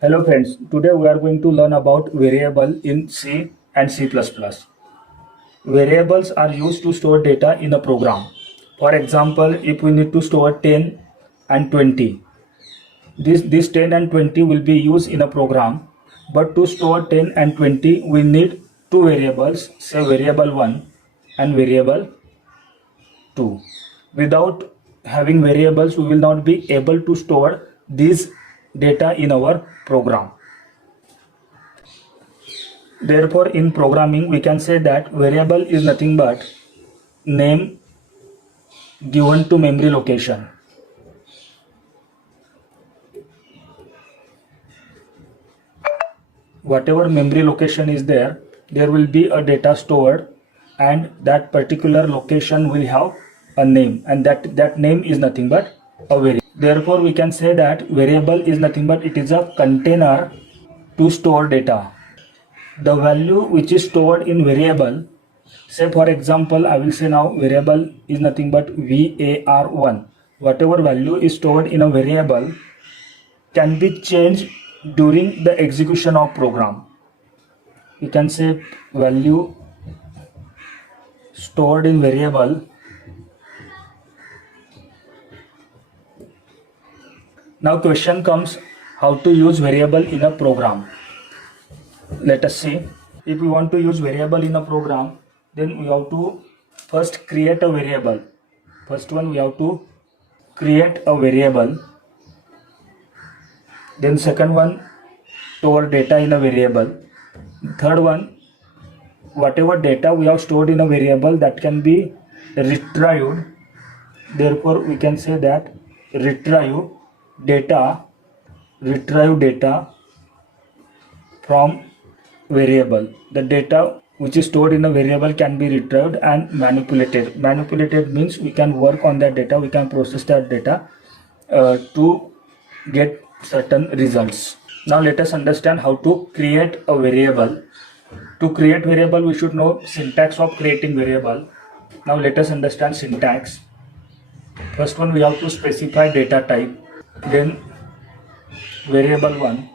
Hello friends, today we are going to learn about variable in C and C++. Variables are used to store data in a program. For example, if we need to store 10 and 20, this 10 and 20 will be used in a program. But to store 10 and 20, we need two variables, say variable 1 and variable 2. Without having variables, we will not be able to store these data in our program. Therefore, in programming, we can say that variable is nothing but name given to memory location. Whatever memory location is there, there will be a data stored, and that particular location will have a name, and that name is nothing but a variable. Therefore, we can say that variable is nothing but it is a container to store data. The value which is stored in variable, say for example, I will say now variable is nothing but var1. Whatever value is stored in a variable can be changed during the execution of program. We can say value stored in variable. Now question comes, how to use variable in a program. Let us see. If we want to use variable in a program, then we have to first create a variable. First one, we have to create a variable. Then second one, store data in a variable. Third one, whatever data we have stored in a variable, that can be retrieved. Therefore, we can say that retrieve data from variable. The data which is stored in a variable can be retrieved and manipulated. Manipulated means we can work on that data, we can process that data to get certain results. Now let us understand how to create a variable. To create variable, we should know syntax of creating variable. Now let us understand syntax. First one, we have to specify data type, then variable 1,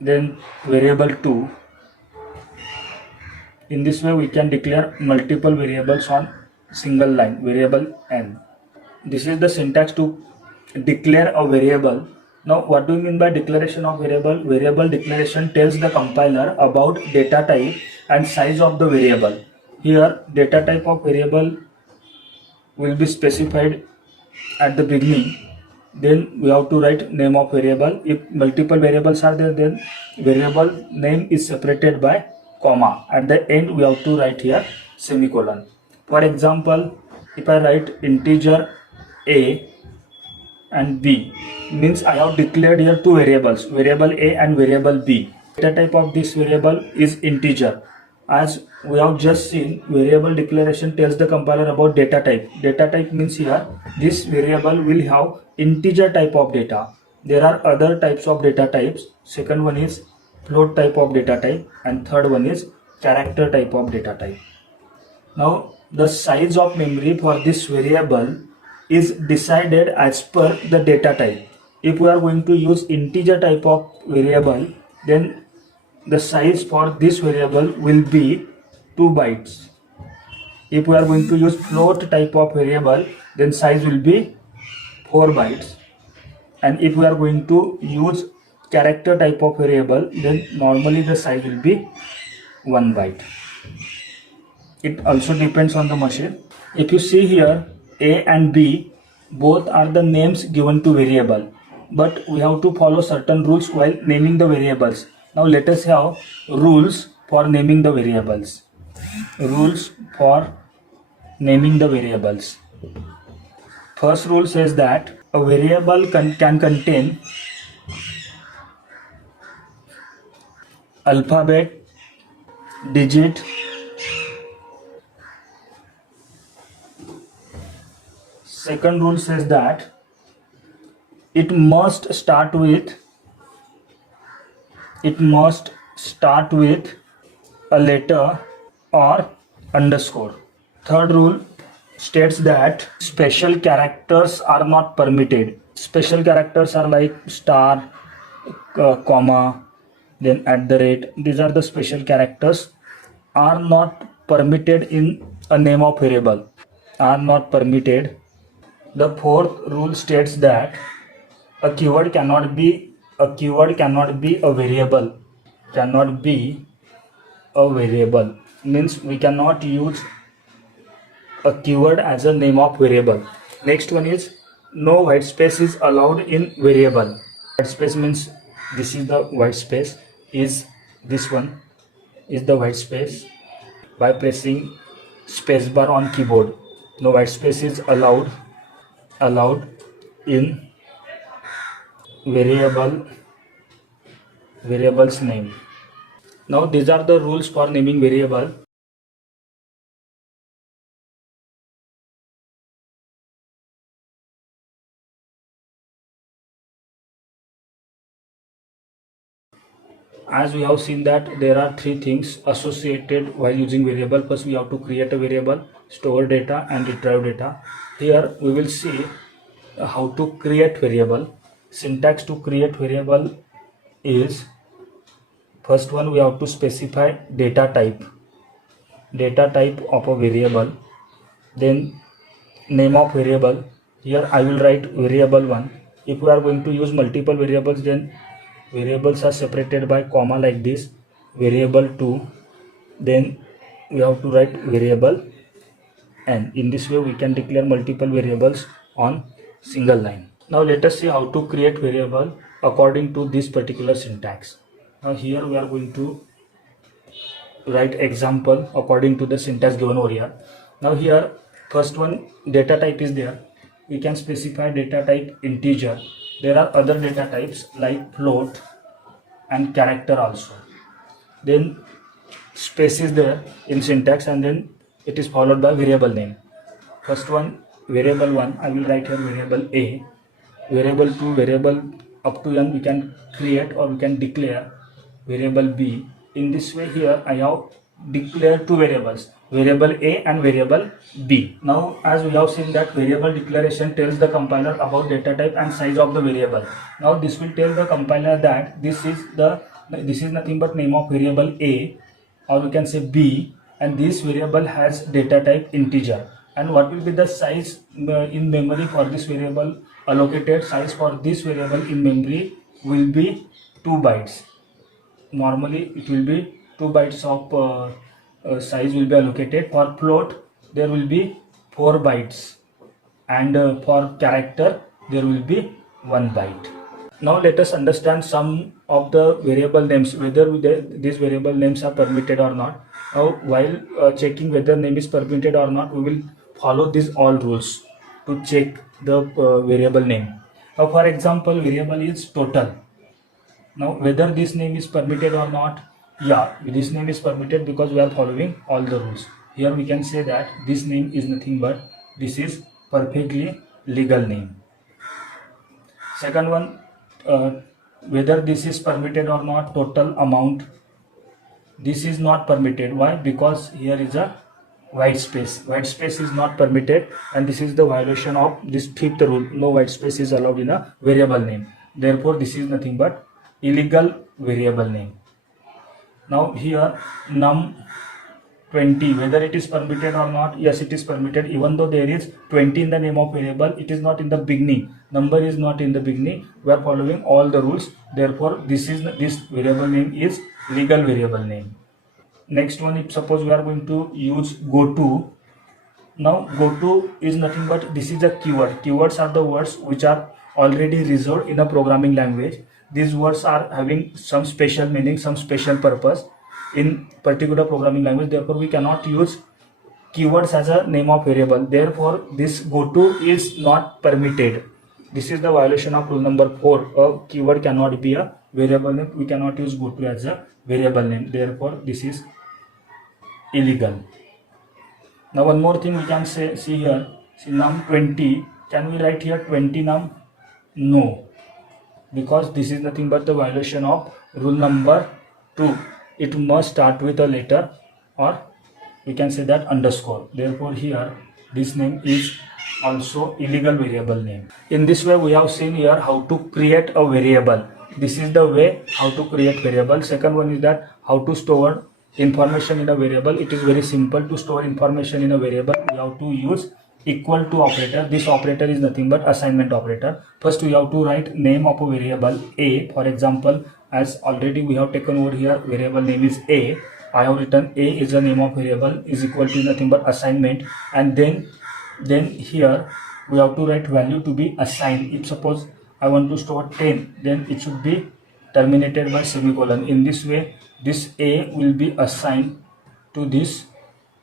then variable 2. In this way, we can declare multiple variables on single line, variable n. This is the syntax to declare a variable. Now, what do you mean by declaration of variable? Variable declaration tells the compiler about data type and size of the variable. Here, data type of variable will be specified at the beginning. Then we have to write name of variable. If multiple variables are there, then variable name is separated by comma. At the end, we have to write here semicolon. For example, if I write integer a and b, means I have declared here two variables, variable a and variable b. Data type of this variable is integer. As we have just seen, variable declaration tells the compiler about data type. Data type means here this variable will have integer type of data. There are other types of data types. Second one is float type of data type, and third one is character type of data type. Now the size of memory for this variable is decided as per the data type. If we are going to use integer type of variable, then the size for this variable will be 2 bytes. If we are going to use float type of variable, then size will be 4 bytes. And if we are going to use character type of variable, then normally the size will be 1 byte. It also depends on the machine. If you see here, a and b both are the names given to variable, but we have to follow certain rules while naming the variables. Now let us have rules for naming the variables. Rules for naming the variables. First rule says that a variable can contain alphabet, digit, second rule says that it must start with a letter or underscore. Third rule states that special characters are not permitted. Special characters are like star, comma, then at the rate. These are the special characters are not permitted in a name of variable, are not permitted. The fourth rule states that a keyword cannot be a variable, cannot be a variable, means we cannot use a keyword as a name of variable. Next one is no white space is allowed in variable. White space means this is the white space, is this one is the white space. By pressing spacebar on keyboard, no white space is allowed in variable's name. Now these are the rules for naming variable. As we have seen that there are three things associated while using variable. First we have to create a variable, store data and retrieve data. Here we will see how to create variable. Syntax to create variable is, first one we have to specify data type of a variable, then name of variable. Here I will write variable 1. If we are going to use multiple variables, then variables are separated by comma like this. Variable 2, then we have to write variable n. In this way we can declare multiple variables on single line. Now let us see how to create variable according to this particular syntax. Now here we are going to write example according to the syntax given over here. Now here first one data type is there. We can specify data type integer. There are other data types like float and character also. Then space is there in syntax, and then it is followed by variable name. First one variable 1, I will write here variable a. Variable 2, variable up to n we can create or we can declare variable b. In this way here I have declared two variables, variable a and variable b. Now as we have seen that variable declaration tells the compiler about data type and size of the variable. Now this will tell the compiler that this is nothing but name of variable a, or we can say b, and this variable has data type integer. And what will be the size in memory for this variable? Allocated size for this variable in memory will be 2 bytes. Normally it will be 2 bytes of size will be allocated. For float there will be 4 bytes, and for character there will be 1 byte. Now let us understand some of the variable names, whether these variable names are permitted or not. Now while checking whether name is permitted or not, we will follow these all rules to check the variable name. Now for example, variable is total. Now whether this name is permitted or not, yeah, this name is permitted because we are following all the rules. Here we can say that this name is nothing but this is perfectly legal name. Second one, whether this is permitted or not, total amount, this is not permitted. Why? Because here is a white space. White space is not permitted, and this is the violation of this fifth rule. No white space is allowed in a variable name. Therefore this is nothing but illegal variable name. Now here num 20, whether it is permitted or not, yes it is permitted. Even though there is 20 in the name of variable, it is not in the beginning, number is not in the beginning. We are following all the rules, therefore this variable name is legal variable name. Next one, if suppose we are going to use goto. Now goto is nothing but this is a keyword. Keywords are the words which are already reserved in a programming language. These words are having some special meaning, some special purpose in particular programming language. Therefore we cannot use keywords as a name of variable. Therefore this goto is not permitted. This is the violation of rule number 4. A keyword cannot be a variable name. We cannot use goto as a variable name. Therefore this is illegal. Now one more thing we can see here. See num 20. Can we write here 20 num? No, because this is nothing but the violation of rule number 2. It must start with a letter, or we can say that underscore. Therefore here this name is also illegal variable name. In this way we have seen here how to create a variable. this is the way how to create variable. Second one is that how to store information in a variable. It is very simple to store information in a variable. We have to use equal to operator. This operator is nothing but assignment operator. First we have to write name of a variable a. For example, as already we have taken over here, variable name is a. I have written a is the name of variable, is equal to nothing but assignment, and then here we have to write value to be assigned. If suppose I want to store 10, then it should be terminated by semicolon. In this way, this a will be assigned to this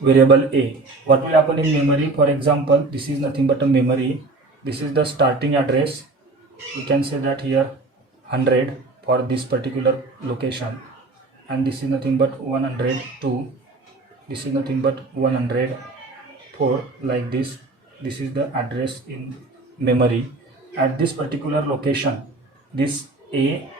variable a. What will happen in memory? For example, this is nothing but a memory. This is the starting address. You can say that here 100 for this particular location, and this is nothing but 102. This is nothing but 104, like this. This is the address in memory. At this particular location, this a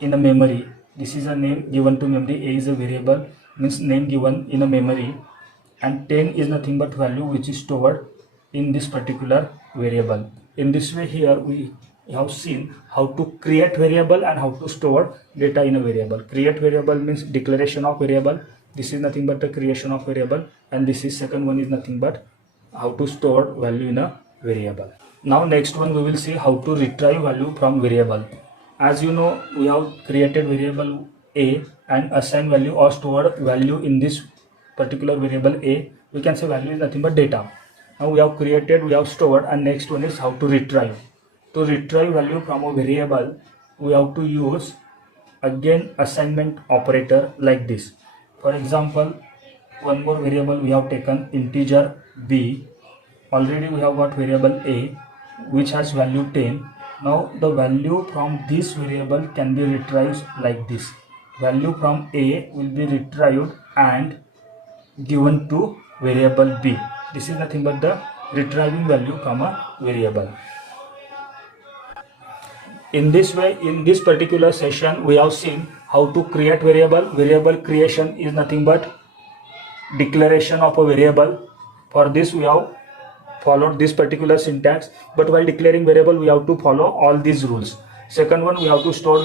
in a memory, this is a name given to memory. A is a variable, means name given in a memory, and 10 is nothing but value which is stored in this particular variable. In this way, here we have seen how to create variable and how to store data in a variable. Create variable means declaration of variable. This is nothing but the creation of variable, and this is second one is nothing but how to store value in a variable. Now next one we will see how to retrieve value from variable. As you know, we have created variable a and assigned value or stored value in this particular variable a. We can say value is nothing but data. Now we have created, we have stored, and next one is how to retrieve. To retrieve value from a variable, we have to use again assignment operator like this. For example, one more variable we have taken, integer b. Already we have got variable a which has value 10. Now the value from this variable can be retrieved like this. Value from a will be retrieved and given to variable b. This is nothing but the retrieving value from a variable. In this way, in this particular session, we have seen how to create variable. Variable creation is nothing but declaration of a variable. For this we have followed this particular syntax, but while declaring variable we have to follow all these rules. Second one, we have to store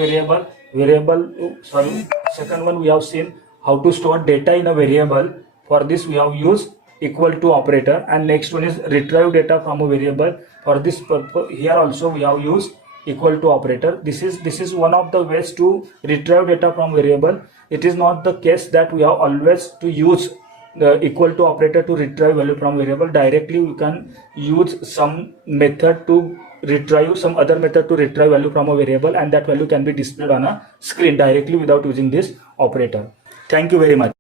second one we have seen how to store data in a variable. For this we have used equal to operator, and next one is retrieve data from a variable. For this purpose, here also we have used equal to operator. This is one of the ways to retrieve data from variable. It is not the case that we have always to use the equal to operator to retrieve value from variable. Directly we can use some method to retrieve, some other method to retrieve value from a variable, and that value can be displayed on a screen directly without using this operator. Thank you very much.